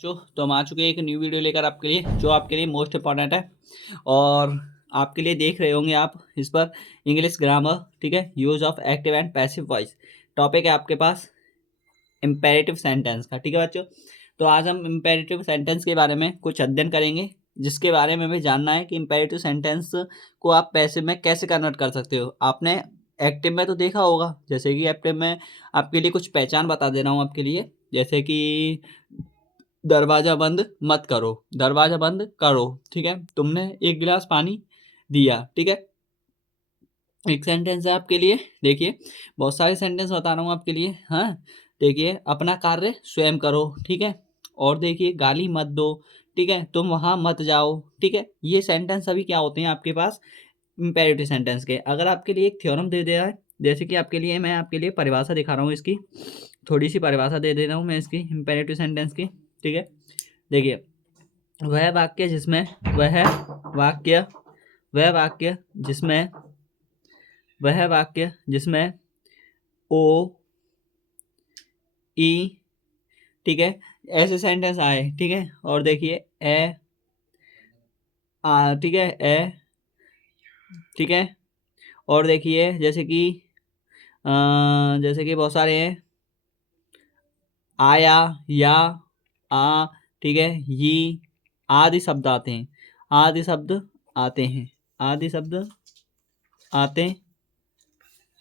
तो हम आ चुके हैं एक न्यू वीडियो लेकर आपके लिए, जो आपके लिए मोस्ट इम्पॉर्टेंट है। और आपके लिए देख रहे होंगे आप इस पर इंग्लिश ग्रामर, ठीक है, use of active and passive voice. Topic है आपके पास इम्पेरेटिव सेंटेंस का, ठीक है बच्चों। तो आज हम इम्पेरेटिव सेंटेंस के बारे में कुछ अध्ययन करेंगे, जिसके बारे में हमें जानना है कि इम्पेरेटिव सेंटेंस को आप पैसिव में कैसे कन्वर्ट कर सकते हो। आपने एक्टिव में तो देखा होगा, जैसे कि एक्टिव में आपके लिए कुछ पहचान बता दे रहा हूँ आपके लिए। जैसे कि दरवाजा बंद मत करो, दरवाजा बंद करो, ठीक है। तुमने एक गिलास पानी दिया, ठीक है। एक सेंटेंस है आपके लिए, देखिए बहुत सारे सेंटेंस बता रहा हूँ आपके लिए। हाँ, देखिए अपना कार्य स्वयं करो, ठीक है। और देखिए गाली मत दो, ठीक है। तुम वहां मत जाओ, ठीक है। ये सेंटेंस अभी क्या होते हैं आपके पास इंपेरेटिव सेंटेंस के। अगर आपके लिए एक थ्योरम दे दिया है, जैसे कि आपके लिए मैं आपके लिए परिभाषा दिखा रहा हूँ इसकी, थोड़ी सी परिभाषा दे रहा हूँ मैं इसकी इंपेरेटिव सेंटेंस की, ठीक है। देखिए वह वाक्य जिसमें वह वाक्य वह वाक्य जिसमें वह वाक्य जिसमें ओ ई, ठीक है, ऐसे सेंटेंस आए, ठीक है। और देखिए ए ठीक है, ए, ठीक है। और देखिए जैसे कि बहुत सारे हैं, आया, या, आ, ठीक है, ये आदि शब्द आते हैं, आदि शब्द आते हैं, आदि शब्द आते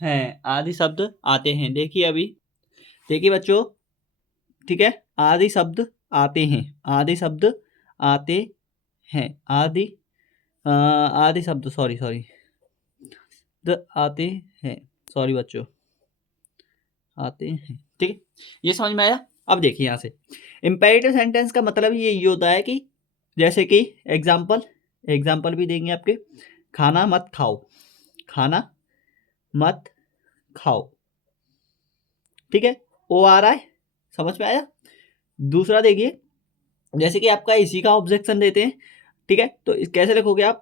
हैं, आदि शब्द आते हैं। देखिए अभी, देखिए बच्चों, ठीक है, आदि शब्द आते हैं, आदि शब्द आते हैं, आदि आदि शब्द, सॉरी सॉरी, आते हैं, सॉरी बच्चों, आते हैं, ठीक है। ये समझ में आया। अब देखिए यहाँ से इम्पेरेटिव सेंटेंस का मतलब ये होता है कि जैसे कि एग्जाम्पल एग्जाम्पल भी देंगे आपके, खाना मत खाओ, खाना मत खाओ, ठीक है। ओ आ रहा है, समझ में आया। दूसरा देखिए, जैसे कि आपका इसी का ऑब्जेक्शन देते हैं, ठीक है। तो कैसे लिखोगे आप,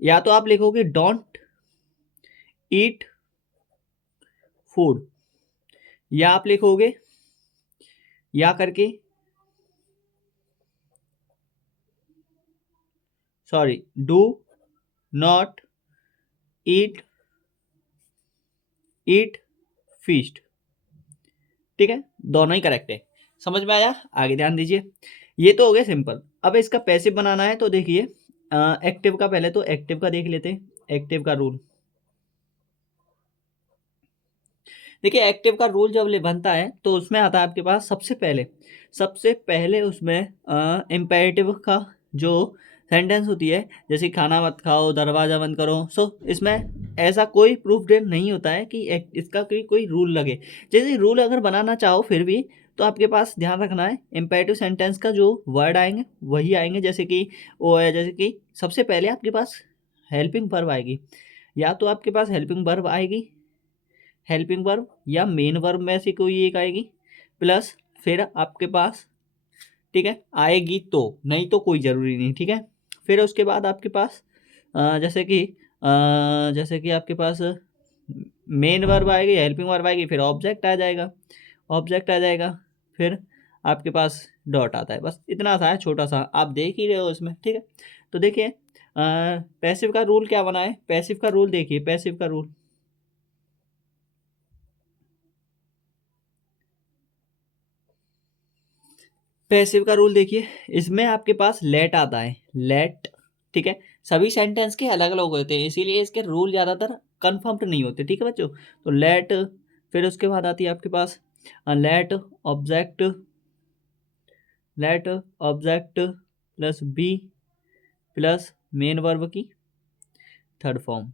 या तो आप लिखोगे डोंट ईट फूड, या आप लिखोगे या करके, sorry, do not eat eat feast, ठीक है। दोनों ही करेक्ट है, समझ में आया। आगे ध्यान दीजिए, ये तो हो गया सिंपल। अब इसका पैसिव बनाना है, तो देखिए एक्टिव का, पहले तो एक्टिव का देख लेते हैं, एक्टिव का रूल। देखिए एक्टिव का रूल जब बनता है तो उसमें आता है आपके पास सबसे पहले उसमें इम्पेरेटिव का जो सेंटेंस होती है, जैसे खाना मत खाओ, दरवाजा बंद करो। सो इसमें ऐसा कोई प्रूफ नहीं होता है कि इसका कोई रूल लगे। जैसे रूल अगर बनाना चाहो फिर भी, तो आपके पास ध्यान रखना है इम्पेरेटिव सेंटेंस का जो वर्ड आएंगे वही आएंगे। जैसे कि वो है, जैसे कि सबसे पहले आपके पास हेल्पिंग वर्ब आएगी, या तो आपके पास हेल्पिंग वर्ब आएगी, हेल्पिंग वर्ब, या मेन वर्ब में से कोई एक आएगी, प्लस फिर आपके पास, ठीक है, आएगी तो, नहीं तो कोई ज़रूरी नहीं, ठीक है। फिर उसके बाद आपके पास जैसे कि आपके पास मेन वर्ब आएगी, हेल्पिंग वर्ब आएगी, फिर ऑब्जेक्ट आ जाएगा, ऑब्जेक्ट आ जाएगा, फिर आपके पास डॉट आता है। बस इतना सा है, छोटा सा, आप देख ही रहे हो इसमें, ठीक है। तो देखिए पैसिव का रूल क्या बना है, पैसिव का रूल देखिए, पैसिव का रूल, पैसिव का रूल देखिए, इसमें आपके पास लेट आता है, लेट, ठीक है। सभी सेंटेंस के अलग अलग होते हैं, इसीलिए इसके रूल ज़्यादातर कन्फर्म्ड नहीं होते, ठीक है बच्चों। तो लेट, फिर उसके बाद आती है आपके पास let object, let object plus B plus main verb की थर्ड फॉर्म,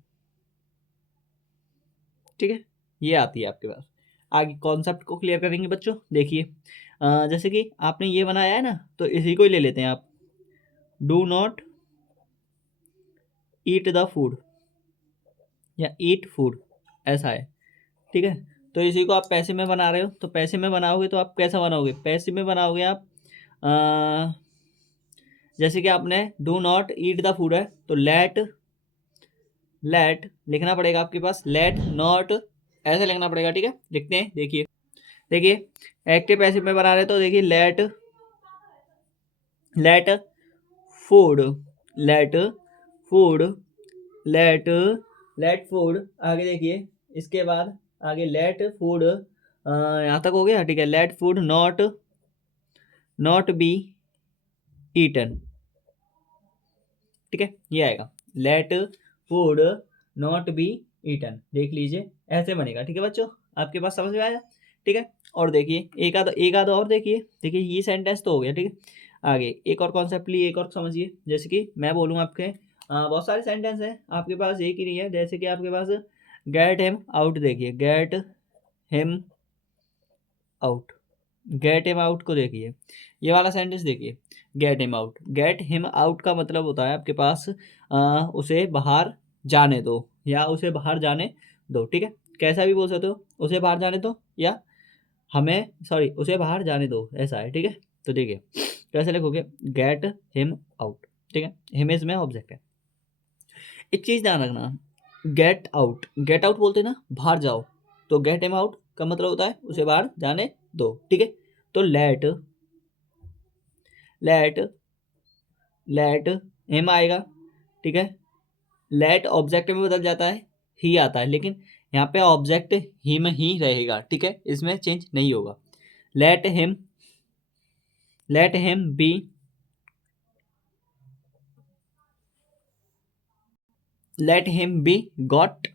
ठीक है। ये आती है आपके पास। आगे कॉन्सेप्ट को क्लियर करेंगे बच्चों। देखिए जैसे कि आपने ये बनाया है ना, तो इसी को ही ले लेते हैं आप, do not eat the food, या ईट फूड, ऐसा है, ठीक है। तो इसी को आप पैसे में बना रहे हो, तो पैसे में बनाओगे तो आप कैसा बनाओगे, पैसे में बनाओगे आप जैसे कि आपने do not eat the food है, तो लेट, लेट लिखना पड़ेगा आपके पास, लेट नॉट, ऐसे लिखना पड़ेगा, ठीक है। लिखते हैं, देखिए देखिए एक्टिव पैसिव में बना रहे तो देखिए let let food let food let let food आगे देखिए, इसके बाद आगे लेट फूड यहाँ तक हो गया, ठीक है। Let food not not be eaten, ठीक है, ये आएगा let food not be eaten, देख लीजिए ऐसे बनेगा, ठीक है बच्चों, आपके पास समझ में आया, ठीक है। और देखिए एक आधा और देखिए, देखिए ये सेंटेंस तो हो गया, ठीक है। आगे एक और कॉन्सेप्ट लिए, एक और समझिए, जैसे कि मैं बोलूँ आपके बहुत सारे सेंटेंस हैं, आपके पास एक ही नहीं है, जैसे कि आपके पास गेट हिम आउट, देखिए get him out, get him out को देखिए, ये वाला सेंटेंस देखिए, get him out, get him out का मतलब होता है आपके पास उसे बाहर जाने दो या उसे बाहर जाने दो, ठीक है, कैसा भी बोल सकते हो, उसे बाहर जाने दो या हमें सॉरी उसे बाहर जाने दो, ऐसा है, ठीक है। तो देखिए कैसे लिखोगे, गेट हिम आउट, ठीक है, हिम इज में ऑब्जेक्ट है। एक चीज ध्यान रखना, गेट आउट बोलते हैं ना, बाहर जाओ, तो गेट हिम आउट का मतलब होता है उसे बाहर जाने दो, ठीक है। तो लेट लेट लेट हिम आएगा, ठीक है, लेट ऑब्जेक्ट में बदल जाता है, ही आता है, लेकिन यहाँ पे ऑब्जेक्ट हिम ही रहेगा, ठीक है, इसमें चेंज नहीं होगा। Let him B let him B got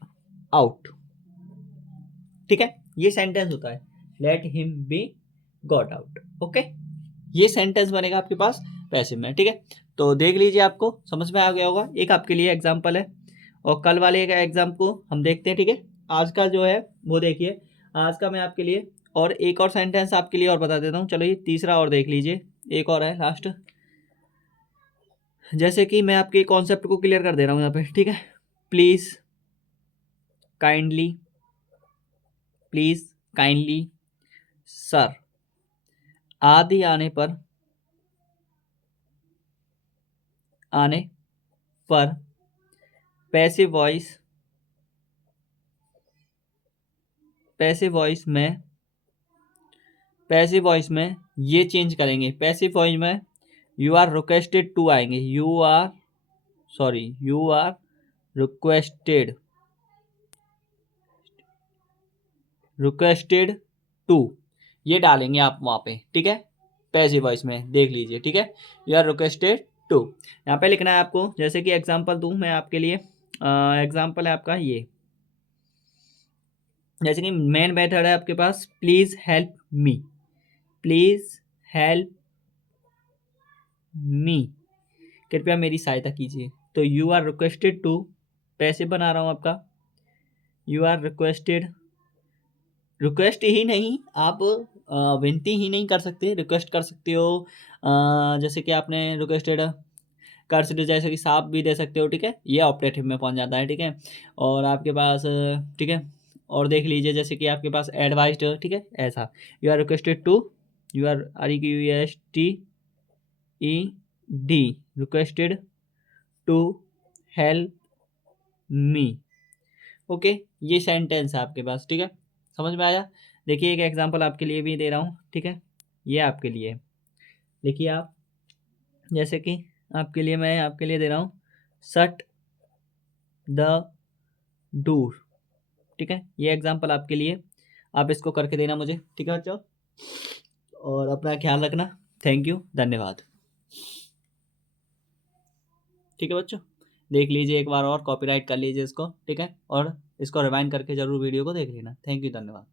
out, ठीक है, ये सेंटेंस होता है let him B got out, okay, ये सेंटेंस बनेगा आपके पास पैसिव में, ठीक है। तो देख लीजिए, आपको समझ में आ गया होगा, एक आपके लिए एग्जांपल है और कल वाले का एग्जाम को हम देखते हैं, ठीक है। आज का जो है वो देखिए, आज का मैं आपके लिए और एक और सेंटेंस आपके लिए और बता देता हूँ, चलो ये तीसरा और देख लीजिए, एक और है लास्ट, जैसे कि मैं आपके कॉन्सेप्ट को क्लियर कर दे रहा हूँ यहाँ पे, ठीक है। Please kindly please kindly sir, आदि आने पर पैसिव वॉइस में ये चेंज करेंगे, पैसिव वॉइस में यू आर रिक्वेस्टेड टू आएंगे, यू आर रिक्वेस्टेड टू, ये डालेंगे आप वहाँ पे, ठीक है, पैसिव वॉइस में देख लीजिए, ठीक है, यू आर रिक्वेस्टेड टू, यहाँ पे लिखना है आपको, जैसे कि एग्जांपल दूँ मैं आपके लिए, एग्जांपल है आपका ये, जैसे कि मेन मेथड है आपके पास, please help me, please help me, कृपया मेरी सहायता कीजिए, तो you are requested to passive बना रहा हूँ आपका, यू आर रिक्वेस्ट ही नहीं, आप विनती ही नहीं कर सकते, रिक्वेस्ट कर सकते हो, जैसे कि आपने रिक्वेस्टेड कर सकते हो, जैसे कि साफ भी दे सकते हो, ठीक है, ये ऑपरेटिव में पहुंच जाता है, ठीक है। और आपके पास ठीक है, और देख लीजिए जैसे कि आपके पास एडवाइस्ड, ठीक है, ऐसा, you are requested to, you are REQUESTED requested to help me, okay, ये सेंटेंस है आपके पास, ठीक है, समझ में आया। देखिए एक एग्जांपल आपके लिए भी दे रहा हूँ, ठीक है, ये आपके लिए देखिए आप, जैसे कि मैं आपके लिए दे रहा हूँ, शट द डोर, ठीक है, ये एग्जांपल आपके लिए, आप इसको करके देना मुझे, ठीक है बच्चों, और अपना ख्याल रखना, थैंक यू, धन्यवाद, ठीक है बच्चों, देख लीजिए एक बार और कॉपीराइट कर लीजिए इसको, ठीक है, और इसको रिवाइंड करके जरूर वीडियो को देख लेना, थैंक यू, धन्यवाद।